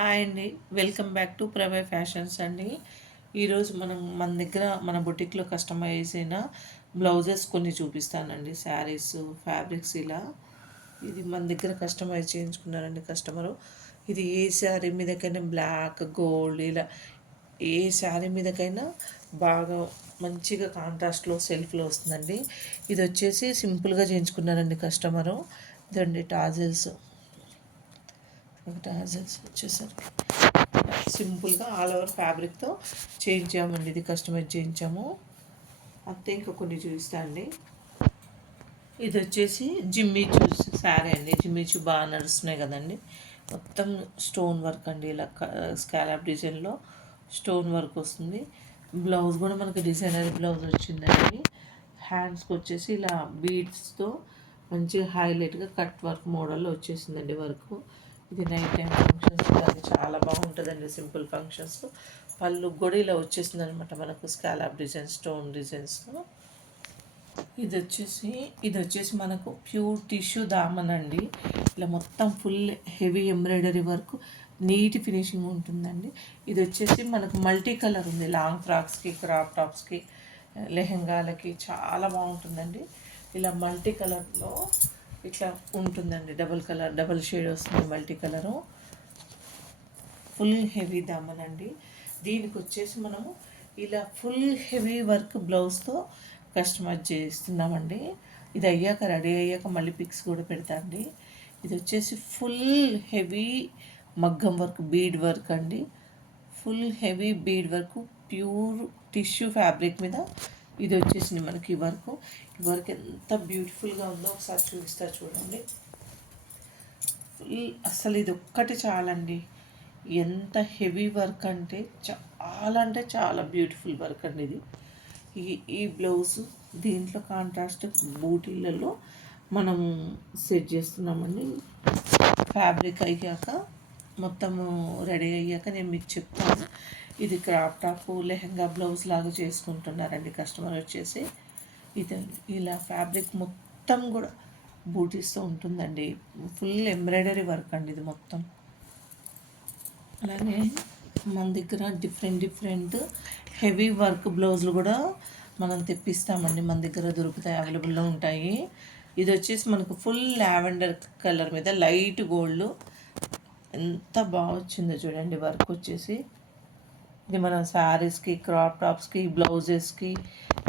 Hi అండి. Welcome back to ప్రవే fashions అండి. ఈరోజు మన దగ్గర మన బొటిక్లో కస్టమైజ్ అయిన బ్లౌజెస్ కొన్ని చూపిస్తానండి. శారీస్, ఫ్యాబ్రిక్స్ ఇలా. ఇది మన దగ్గర కస్టమైజ్ చేయించుకున్నారండి కస్టమరు. ఇది ఏ శారీ మీదకైనా బ్లాక్, గోల్డ్ ఇలా ఏ శారీ మీదకైనా బాగా మంచిగా కాంట్రాస్ట్లో సెల్ఫ్లో వస్తుందండి. ఇది వచ్చేసి సింపుల్గా చేయించుకున్నారండి కస్టమరు. ఇదండి టాజిల్స్ వచ్చేసరికి సింపుల్గా ఆల్ ఓవర్ ఫ్యాబ్రిక్తో చేయించామండి. ఇది కస్టమైజ్ చేయించాము. అంతే ఇంకా కొన్ని చూపిస్తా అండి. ఇది వచ్చేసి జిమ్మిచూ శారీ అండి. జిమ్మిచూ బాగా నడుస్తున్నాయి కదండి. మొత్తం స్టోన్ వర్క్ అండి. ఇలా స్కాలప్ డిజైన్లో స్టోన్ వర్క్ వస్తుంది. బ్లౌజ్ కూడా మనకి డిజైనర్ బ్లౌజ్ వచ్చిందండి. హ్యాండ్స్కి వచ్చేసి ఇలా బీడ్స్తో మంచిగా హైలైట్గా కట్ వర్క్ మోడల్లో వచ్చేసిందండి వర్క్. ఇది నైట్ టైం ఫంక్షన్స్ అది చాలా బాగుంటుందండి. సింపుల్ ఫంక్షన్స్ పళ్ళు కూడా ఇలా వచ్చేసింది అనమాట మనకు స్కాలప్ డిజైన్ స్టోన్ డిజైన్స్తో. ఇది వచ్చేసి మనకు ప్యూర్ టిష్యూ దామన్ అండి. ఇలా మొత్తం full heavy embroidery work neat finishing ఉంటుందండి. ఇది వచ్చేసి మనకు మల్టీ కలర్ ఉంది. లాంగ్ ఫ్రాక్స్కి, క్రాప్ టాప్స్కి, లెహెంగాలకి చాలా బాగుంటుందండి. ఇలా మల్టీ కలర్లో ఇట్లా ఉంటుందండి. డబల్ షేడ్ వస్తుంది మల్టీ కలరు. ఫుల్ హెవీ దామన్ అండి. దీనికి వచ్చేసి మనము ఇలా ఫుల్ హెవీ వర్క్ బ్లౌజ్తో కస్టమైజ్ చేస్తున్నామండి. ఇది అయ్యాక రెడీ అయ్యాక మళ్ళీ పిక్స్ కూడా పెడతా అండి. ఇది వచ్చేసి ఫుల్ హెవీ మగ్గం వర్క్, బీడ్ వర్క్ అండి. Full heavy bead work pure tissue fabric మీద ఇది వచ్చేసింది మనకి. ఈ వర్క్ ఎంత బ్యూటిఫుల్గా ఉందో ఒకసారి చూపిస్తా చూడండి. ఫుల్ అసలు ఇది ఒక్కటి చాలండి. ఎంత హెవీ వర్క్ అంటే చాలా బ్యూటిఫుల్ వర్క్ అండి ఇది. ఈ బ్లౌజ్ దీంట్లో కాంట్రాస్ట్ బూటీలలో మనము సెట్ చేస్తున్నామండి. ఫ్యాబ్రిక్ అయ్యాక మొత్తము రెడీ అయ్యాక నేను మీకు చెప్తాను. ఇది క్రాప్ టాప్ లెహంగా బ్లౌజ్ లాగా చేసుకుంటున్నారండి కస్టమర్ వచ్చేసి. ఇది ఇలా ఫ్యాబ్రిక్ మొత్తం కూడా బూటీస్తో ఉంటుందండి. ఫుల్ ఎంబ్రాయిడరీ వర్క్ అండి ఇది మొత్తం. అలానే మన దగ్గర డిఫరెంట్ హెవీ వర్క్ బ్లౌజులు కూడా మనం తెప్పిస్తామండి. మన దగ్గర దొరుకుతాయి, అవైలబుల్లో ఉంటాయి. ఇది వచ్చేసి మనకు ఫుల్ లావెండర్ కలర్ మీద లైట్ గోల్డ్ ఎంత బాగా వచ్చిందో చూడండి వర్క్ వచ్చేసి. ఇది మన శారీస్కి, క్రాప్ టాప్స్కి, బ్లౌజెస్కి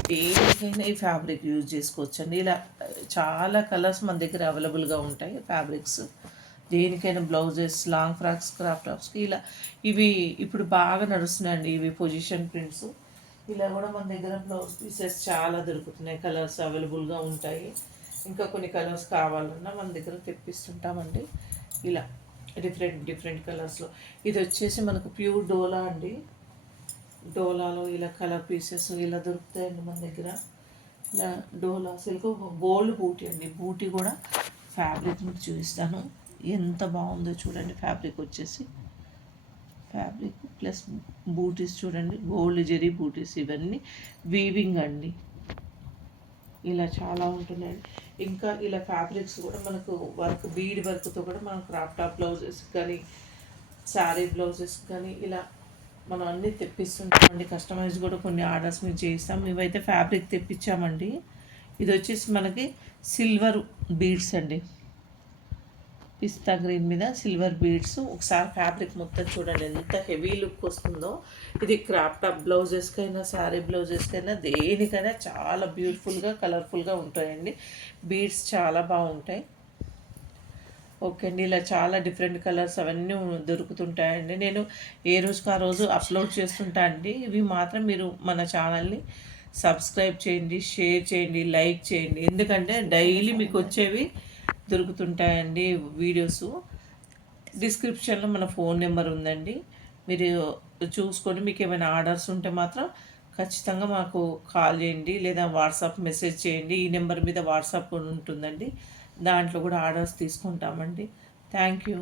దేనికైనా ఈ ఫ్యాబ్రిక్ యూజ్ చేసుకోవచ్చండి. ఇలా చాలా కలర్స్ మన దగ్గర అవైలబుల్గా ఉంటాయి ఫ్యాబ్రిక్స్. దేనికైనా బ్లౌజెస్, లాంగ్ ఫ్రాక్స్, క్రాప్ టాప్స్కి ఇలా ఇవి ఇప్పుడు బాగా నడుస్తున్నాయండి. ఇవి పొజిషన్ ప్రింట్స్ ఇలా కూడా మన దగ్గర బ్లౌజ్ పీసెస్ చాలా దొరుకుతున్నాయి. కలర్స్ అవైలబుల్గా ఉంటాయి. ఇంకా కొన్ని కలర్స్ కావాలన్నా మన దగ్గర తెప్పిస్తుంటామండి. ఇలా డిఫరెంట్ కలర్స్లో. ఇది వచ్చేసి మనకు ప్యూర్ డోలా అండి. డోలాలో ఇలా కలర్ పీసెస్ ఇలా దొరుకుతాయండి మన దగ్గర. ఇలా డోలా సిల్క్ గోల్డ్ బూటీ అండి. బూటీ కూడా ఫ్యాబ్రిక్ మీకు చూపిస్తాను. ఎంత బాగుందో చూడండి. ఫ్యాబ్రిక్ వచ్చేసి ఫ్యాబ్రిక్ ప్లస్ బూటీస్ చూడండి. గోల్డ్ జెరీ బూటీస్ ఇవన్నీ వీవింగ్ అండి. ఇలా చాలా ఉంటున్నాయండి. ఇంకా ఇలా ఫ్యాబ్రిక్స్ కూడా మనకు వర్క్ బీడ్ వర్క్తో కూడా మనం క్రాప్ టాప్ బ్లౌజెస్ కానీ, శారీ బ్లౌజెస్ కానీ ఇలా మనం అన్నీ తెప్పిస్తుంటామండి. కస్టమైజ్ కూడా కొన్ని ఆర్డర్స్ మేము చేయిస్తాం. మేమైతే ఫ్యాబ్రిక్ తెప్పించామండి. ఇది వచ్చేసి మనకి సిల్వర్ బీడ్స్ అండి. పిస్తా గ్రీన్ మీద సిల్వర్ బీడ్స్. ఒకసారి ఫ్యాబ్రిక్ మొత్తం చూడండి ఎంత హెవీ లుక్ వస్తుందో. ఇది క్రాప్ టాప్ బ్లౌజెస్కైనా, శారీ బ్లౌజెస్కైనా దేనికైనా చాలా బ్యూటిఫుల్గా కలర్ఫుల్గా ఉంటాయండి. బీడ్స్ చాలా బాగుంటాయి. ఓకే అండి. ఇలా చాలా డిఫరెంట్ కలర్స్ అవన్నీ దొరుకుతుంటాయండి. నేను ఏ రోజుకి ఆ రోజు అప్లోడ్ చేస్తుంటా అండి. ఇవి మాత్రం మీరు మన ఛానల్ని సబ్స్క్రైబ్ చేయండి, షేర్ చేయండి, లైక్ చేయండి. ఎందుకంటే డైలీ మీకు వచ్చేవి దొరుకుతుంటాయండి వీడియోస్. డిస్క్రిప్షన్లో మన ఫోన్ నెంబర్ ఉందండి. మీరు చూసుకొని మీకు ఏమైనా ఆర్డర్స్ ఉంటే మాత్రం ఖచ్చితంగా మాకు కాల్ చేయండి లేదా వాట్సాప్ మెసేజ్ చేయండి. ఈ నెంబర్ మీద వాట్సాప్ ఉంటుందండి. దాంట్లో కూడా ఆర్డర్స్ తీసుకుంటామండి. Thank you.